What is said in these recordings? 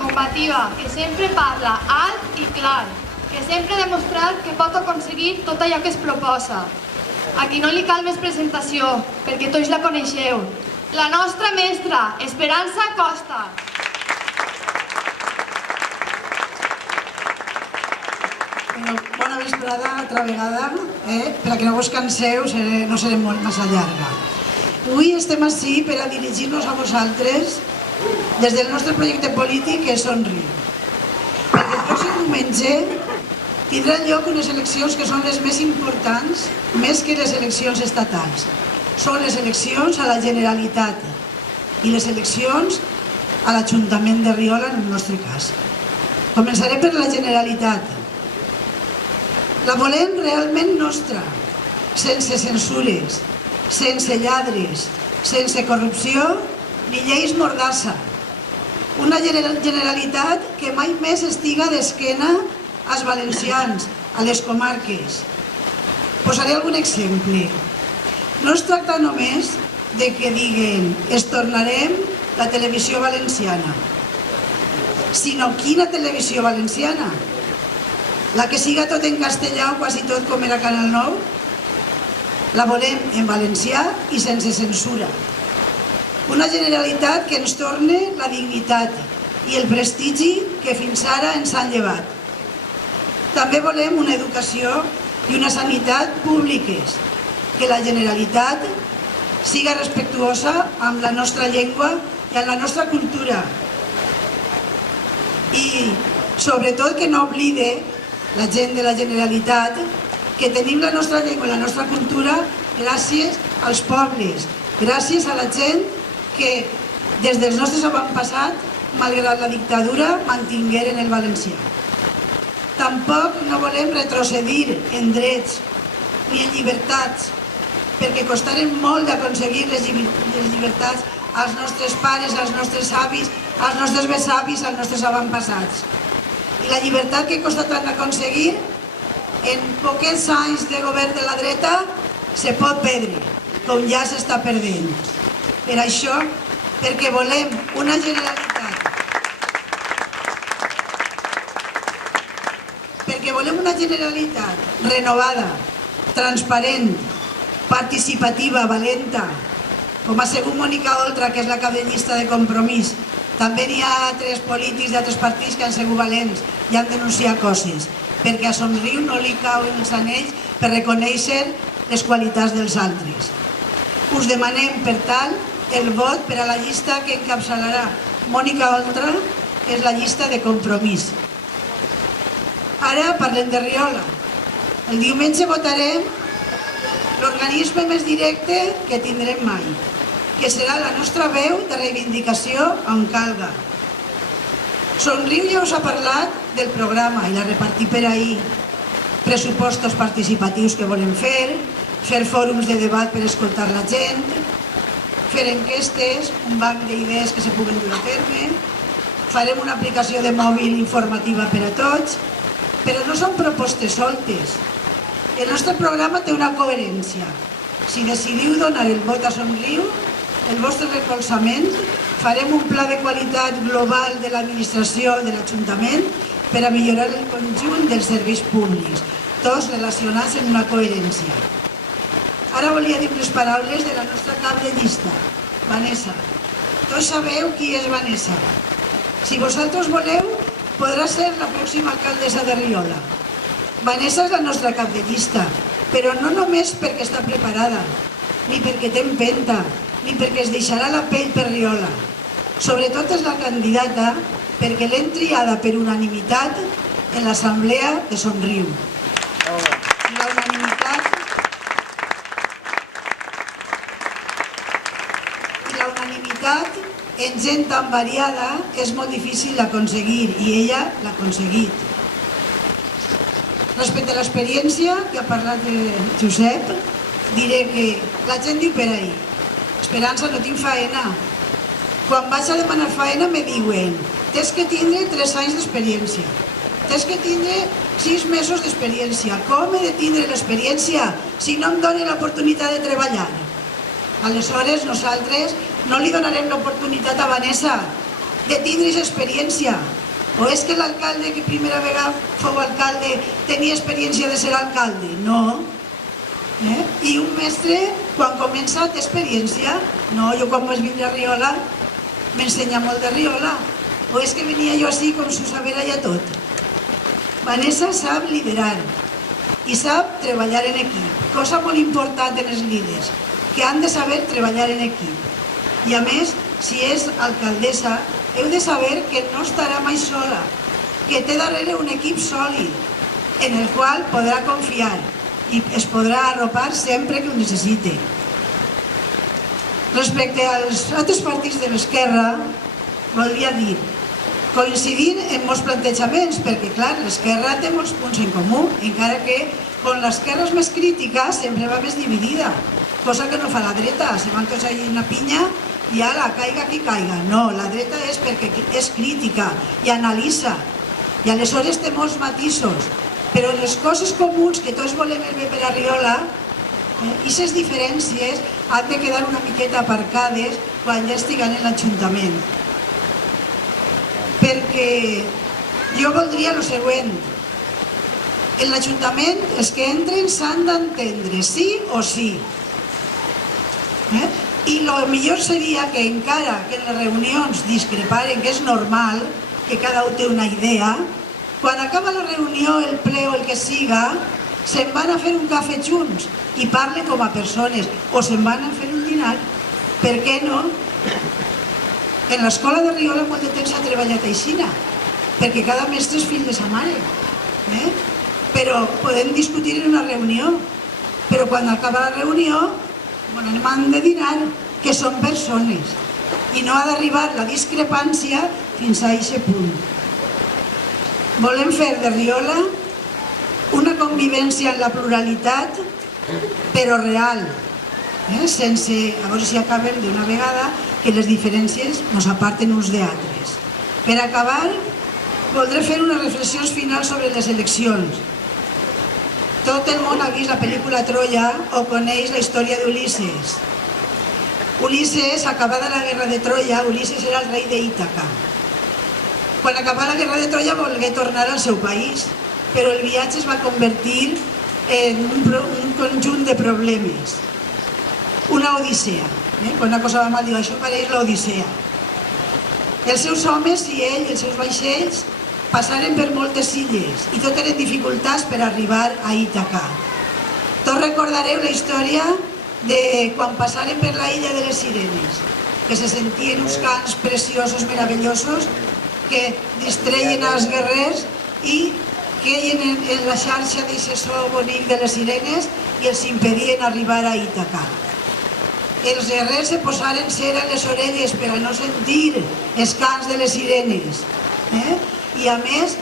combativa, que sempre parla alt i clar, que sempre ha demostrat que pot aconseguir tot allò que es proposa. A qui no li cal més presentació, perquè tots la coneixeu. La nostra mestra, Esperança Costa. Bona vesprada, altra vegada. Per a que no vos canseu, no serem molt massa llarga. Avui estem ací per a dirigir-nos a vosaltres des del nostre projecte polític, que és Somriu. Perquè el pròxim diumenge tindran lloc unes eleccions que són les més importants, més que les eleccions estatals. Són les eleccions a la Generalitat i les eleccions a l'Ajuntament de Riola, en el nostre cas. Començaré per la Generalitat. La volem realment nostra, sense censures, sense lladres, sense corrupció ni lleis mordassa. Una Generalitat que mai més estiga d'esquena als valencians, a les comarques. Posaré algun exemple. No es tracta només de que diguen es tornarem la televisió valenciana, sinó quina televisió valenciana? La que siga tot en castellà o quasi tot com era Canal 9? La volem en valencià i sense censura. Una Generalitat que ens torne la dignitat i el prestigi que fins ara ens han llevat. També volem una educació i una sanitat públiques, que la Generalitat siga respectuosa amb la nostra llengua i amb la nostra cultura. I sobretot que no oblide la gent de la Generalitat que tenim la nostra llengua i la nostra cultura gràcies als pobles, gràcies a la gent que des dels nostres avantpassats, malgrat la dictadura, mantingueren el valencià. Tampoc no volem retrocedir en drets ni en llibertats, perquè costaren molt d'aconseguir les llibertats als nostres pares, als nostres avis, als nostres besavis, als nostres avantpassats. I la llibertat que costa tant aconseguir, en poquets anys de govern de la dreta, se pot perdre, com ja s'està perdent. Per això, perquè volem una Generalitat, renovada, transparent, participativa, valenta, com ha sigut Mònica Oltra, que és la cap de llista de Compromís. També n'hi ha altres polítics d'altres partits que han sigut valents i han denunciat coses, perquè a Somriu no li cauen els anells per reconèixer les qualitats dels altres. Us demanem, per tant, el vot per a la llista que encapçalarà Mònica Oltra, que és la llista de Compromís. Ara parlem de Riola. El diumenge votarem l'organisme més directe que tindrem mai, que serà la nostra veu de reivindicació on calga. Somriu ja us ha parlat del programa i la repartir per ahir. Pressupostos participatius que volem fer fòrums de debat per escoltar la gent, fer enquestes, un banc d'idees que se puguen dur a terme, farem una aplicació de mòbil informativa per a tots, però no són propostes soltes. El nostre programa té una coherència. Si decidiu donar el vot a Somriu, el vostre recolzament, farem un pla de qualitat global de l'administració de l'Ajuntament per a millorar el conjunt dels serveis públics, tots relacionats en una coherència. Ara volia dir unes paraules de la nostra cap de llista, Vanessa. Tots sabeu qui és Vanessa. Si vosaltres voleu, podrà ser la pròxima alcaldessa de Riola. Vanessa és la nostra cap de llista, però no només perquè està preparada, ni perquè té empenta, ni perquè es deixarà la pell per Riola. Sobretot és la candidata perquè l'hem triada per unanimitat en l'assemblea de Somriu. La unanimitat en gent tan variada és molt difícil d'aconseguir i ella l'ha aconseguit. Respecte a l'experiència que ha parlat Josep, diré que la gent diu per ahir: Esperança, no tinc faena. Quan vaig a demanar faena me diuen: tens que tindre 3 anys d'experiència, tens que tindre 6 mesos d'experiència. Com he de tindre l'experiència si no em donen l'oportunitat de treballar? Aleshores nosaltres no li donarem l'oportunitat a Vanessa, de tindre's experiència. O és que l'alcalde que primera vegada fou alcalde tenia experiència de ser alcalde? No. I un mestre, quan comença, té experiència? No, jo quan vaig vindre a Riola m'ensenya molt de Riola. O és que venia jo així com Susavera i a tot? Vanessa sap liderar i sap treballar en equip, cosa molt important en els líders, que han de saber treballar en equip. I a més, si és alcaldessa, heu de saber que no estarà mai sola, que té darrere un equip sòlid, en el qual podrà confiar i es podrà arropar sempre que ho necessite. Respecte als altres partits de l'esquerra, volia dir, coincidint en molts plantejaments, perquè clar, l'esquerra té molts punts en comú, encara que quan l'esquerra és més crítica sempre va més dividida, cosa que no fa la dreta, se van tots allà en la pinya i ala, caiga qui caiga. No, la dreta és perquè és crítica i analitza, i aleshores té molts matisos, però les coses comuns que tots volem el bé per a Riola, aquestes diferències han de quedar una miqueta aparcades quan ja estiguen en l'Ajuntament. Perquè jo voldria el següent. En l'Ajuntament els que entren s'han d'entendre, sí o sí. I el millor seria que encara que en les reunions discreparen, que és normal, que cada un té una idea, quan acaba la reunió, el ple o el que siga, se'n van a fer un cafè junts i parlen com a persones, o se'n van a fer un dinar. Per què no? En l'escola de Riola molt de temps s'ha treballat aixina, perquè cada mestre és fill de sa mare. Però podem discutir en una reunió, però quan acaba la reunió anem de dinar, que són persones, i no ha d'arribar la discrepància fins a aquest punt. Volem fer de Riola una convivència en la pluralitat, però real, sense, a veure si acabem d'una vegada, que les diferències nos aparten uns d'altres. Per acabar, voldré fer unes reflexions finals sobre les eleccions. Tot el món ha vist la pel·lícula Troia o coneix la història d'Ulisses. Ulisses, acabada la guerra de Troia, Ulisses era el rei d'Ítaca. Quan acabà la guerra de Troia volgué tornar al seu país, però el viatge es va convertir en un conjunt de problemes. Una odissea. Quan una cosa va mal, diu, això pareix l'odissea. Els seus homes i ell, els seus vaixells, passaren per moltes illes i tot eren dificultats per arribar a Ítaca. Tots recordareu la història de quan passaren per la illa de les Sirenes, que se sentien uns cants preciosos, meravellosos, que distreien als guerrers i queien en la xarxa d'aquest so bonic de les sirenes i els impedien arribar a Ítaca. Els guerrers se posaren cera a les orelles per a no sentir els cants de les sirenes. I a més,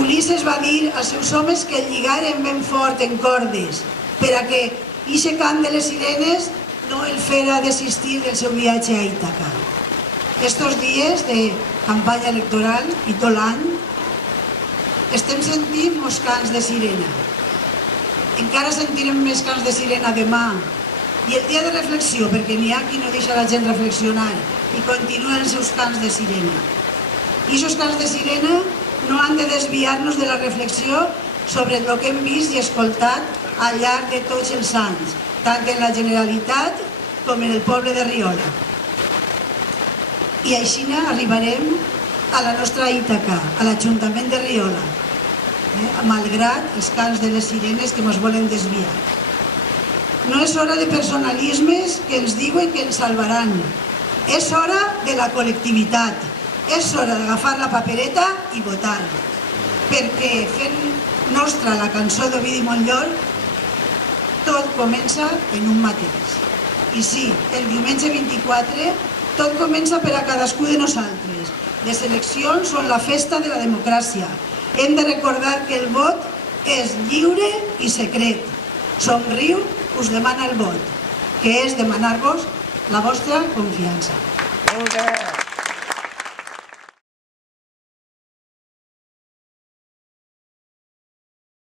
Ulisses va dir als seus homes que el lligaren ben fort en cordes per a que aquest cant de les sirenes no el fera desistir del seu viatge a Ítaca. Estos dies de campanya electoral i tot l'any estem sentint molts cants de sirena. Encara sentirem més cants de sirena demà. I el dia de reflexió, perquè n'hi ha qui no deixa la gent reflexionar i continuen els seus cants de sirena. I aquests cants de sirena no han de desviar-nos de la reflexió sobre el que hem vist i escoltat al llarg de tots els anys, tant en la Generalitat com en el poble de Riola. I així arribarem a la nostra Ítaca, a l'Ajuntament de Riola, malgrat els cants de les sirenes que ens volen desviar. No és hora de personalismes que ens diuen que ens salvaran. És hora de la col·lectivitat. És hora d'agafar la papereta i votar. Perquè fent nostra la cançó d'Ovidi Montllor, tot comença en un mateix. I sí, el diumenge 24 tot comença per a cadascú de nosaltres. Les eleccions són la festa de la democràcia. Hem de recordar que el vot és lliure i secret. Somriu us demana el vot, que és demanar-vos la vostra confiança.